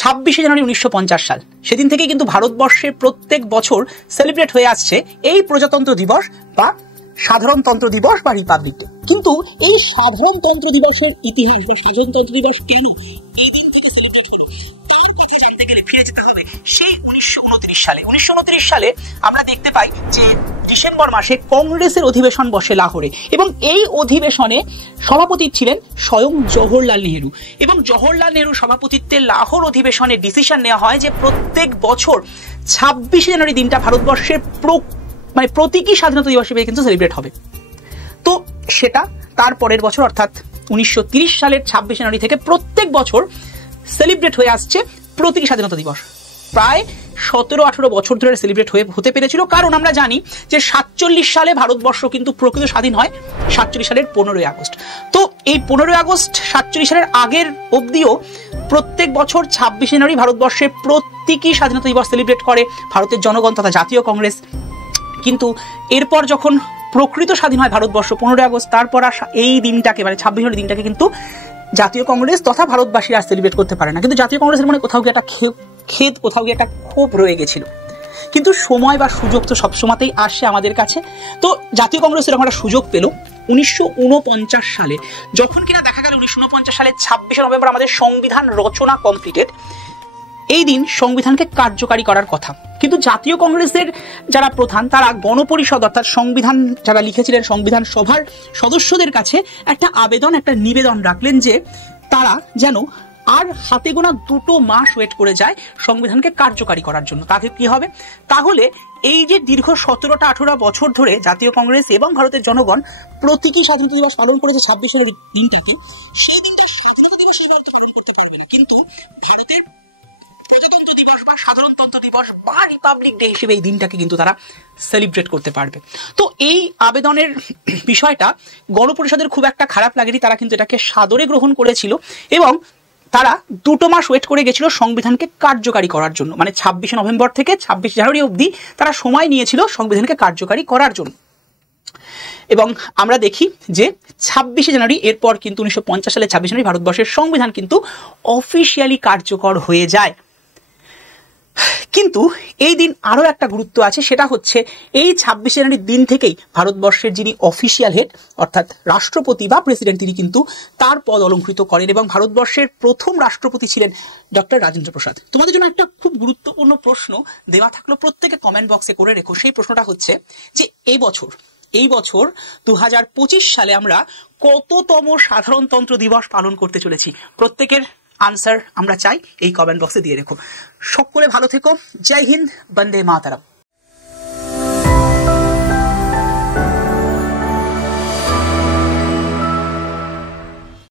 26 জানুয়ারি 1950 সাল, সেদিন থেকে কিন্তু ভারতবর্ষে প্রত্যেক বছর সেলিব্রেট হয়ে আসছে এই প্রজাতন্ত্র দিবস বা সাধারণতন্ত্র দিবস বা রিপাবলিক ডে। কিন্তু এই সাধারণতন্ত্র দিবসের ইতিহাস বা সাধারণতন্ত্র দিবস কেন এই দিন থেকে সেলিব্রেট হলো তার কথা জানতে গেলে ফিরে যেতে হবে সেই 1929 সালে। 1929 সালে আমরা দেখতে পাই যে ডিসেম্বর মাসে কংগ্রেসের অধিবেশন বসে লাহোরে, এবং এই অধিবেশনে সভাপতি ছিলেন স্বয়ং জওহরলাল নেহেরু। এবং জওহরলাল নেহেরুর সভাপতিত্বে লাহোর অধিবেশনে ডিসিশন নেওয়া হয় যে প্রত্যেক বছর 26 জানুয়ারি দিনটা ভারতবর্ষের প্রতীকী স্বাধীনতা দিবস হিসেবে কিন্তু সেলিব্রেট হবে। তো সেটা তার পরের বছর অর্থাৎ 1930 সালের 26 জানুয়ারি থেকে প্রত্যেক বছর সেলিব্রেট হয়ে আসছে প্রতীকী স্বাধীনতা দিবস। প্রায় 17-18 বছর ধরে সেলিব্রেট হতে পেরেছিল, কারণ আমরা জানি যে 47 সালে ভারতবর্ষ কিন্তু প্রকৃত স্বাধীন হয় 47 সালের 15ই আগস্ট। তো এই 15ই আগস্ট 47 সালের আগের অবধিও প্রত্যেক বছর 26 জানুয়ারি ভারতবর্ষের প্রতীকী স্বাধীনতা দিবস সেলিব্রেট করে ভারতের জনগণ তথা জাতীয় কংগ্রেস। কিন্তু এরপর যখন প্রকৃত স্বাধীন হয় ভারতবর্ষ 15ই আগস্ট, তারপর এই দিনটাকে 26 জানুয়ারি দিনটাকে কিন্তু জাতীয় কংগ্রেস তথা ভারতবাসীরা সেলিব্রেট করতে পারে না। কিন্তু জাতীয় কংগ্রেসের মনে কোথাও গিয়ে একটা কোথাও গিয়ে একটা ক্ষোভ রয়ে গেছিল। কিন্তু সময় বা সুযোগ তো সবসময়তেই আসে আমাদের কাছে। তো জাতীয় কংগ্রেস এরকম একটা সুযোগ পেল 1949 সালে, যখন কিনা দেখা গেল 1949 সালে 26 নভেম্বর আমাদের সংবিধান রচনা কমপ্লিটেড। এই দিন সংবিধানকে কার্যকারী করার কথা, কিন্তু জাতীয় কংগ্রেসের যারা প্রধান তারা গণপরিষদ অর্থাৎ সংবিধান যারা লিখেছিলেন সংবিধান সভার সদস্যদের কাছে একটা নিবেদন রাখলেন যে তারা যেন আর হাতে গোনা 2 মাস ওয়েট করে যায় সংবিধানকে কার্যকারী করার জন্য। তাতে কি হবে? তাহলে এই যে দীর্ঘ 17-18 বছর ধরে জাতীয় কংগ্রেস এবং ভারতের জনগণ প্রতীকী স্বাধীনতা দিবস পালন করেছে 26 জানুয়ারি দিনটাকে, সেই দিনটা স্বাধীনতা দিবস হিসেবে পালন করতে পারবে না, কিন্তু ভারতের প্রজাতন্ত্র দিবস বা সাধারণতন্ত্র দিবস বা রিপাবলিক ডে হিসেবে এই দিনটাকে কিন্তু তারা সেলিব্রেট করতে পারবে। তো এই আবেদনের বিষয়টা গণপরিষদের খুব একটা খারাপ লাগেনি, তারা কিন্তু এটাকে সাদরে গ্রহণ করেছিল এবং তারা 2 মাস ওয়েট করে গেছিল সংবিধানকে কার্যকারী করার জন্য। মানে 26 নভেম্বর থেকে 26 জানুয়ারি অবধি তারা সময় নিয়েছিল সংবিধানকে কার্যকারী করার জন্য। এবং আমরা দেখি যে 26 জানুয়ারি এরপর কিন্তু 1950 সালে 26 জানুয়ারি ভারতবর্ষের সংবিধান কিন্তু অফিসিয়ালি কার্যকর হয়ে যায়। কিন্তু এই দিন আরো একটা গুরুত্ব আছে, সেটা হচ্ছে এই 26 জানুয়ারির দিন থেকেই ভারতবর্ষের যিনি অফিসিয়াল হেড অর্থাৎ রাষ্ট্রপতি বা প্রেসিডেন্ট তিনি কিন্তু তার পদ অলংকৃত করেন এবং ভারতবর্ষের প্রথম রাষ্ট্রপতি ছিলেন ডক্টর রাজেন্দ্র প্রসাদ। তোমাদের জন্য একটা খুব গুরুত্বপূর্ণ প্রশ্ন দেওয়া থাকলো, প্রত্যেকে কমেন্ট বক্সে করে রেখো। সেই প্রশ্নটা হচ্ছে যে এই বছর 2025 সালে আমরা কততম সাধারণতন্ত্র দিবস পালন করতে চলেছি? প্রত্যেকের আনসার আমরা চাই এই কমেন্ট বক্সে দিয়ে রেখো। সকলে ভালো থেকো। জয় হিন্দ, বন্দে মাতরম।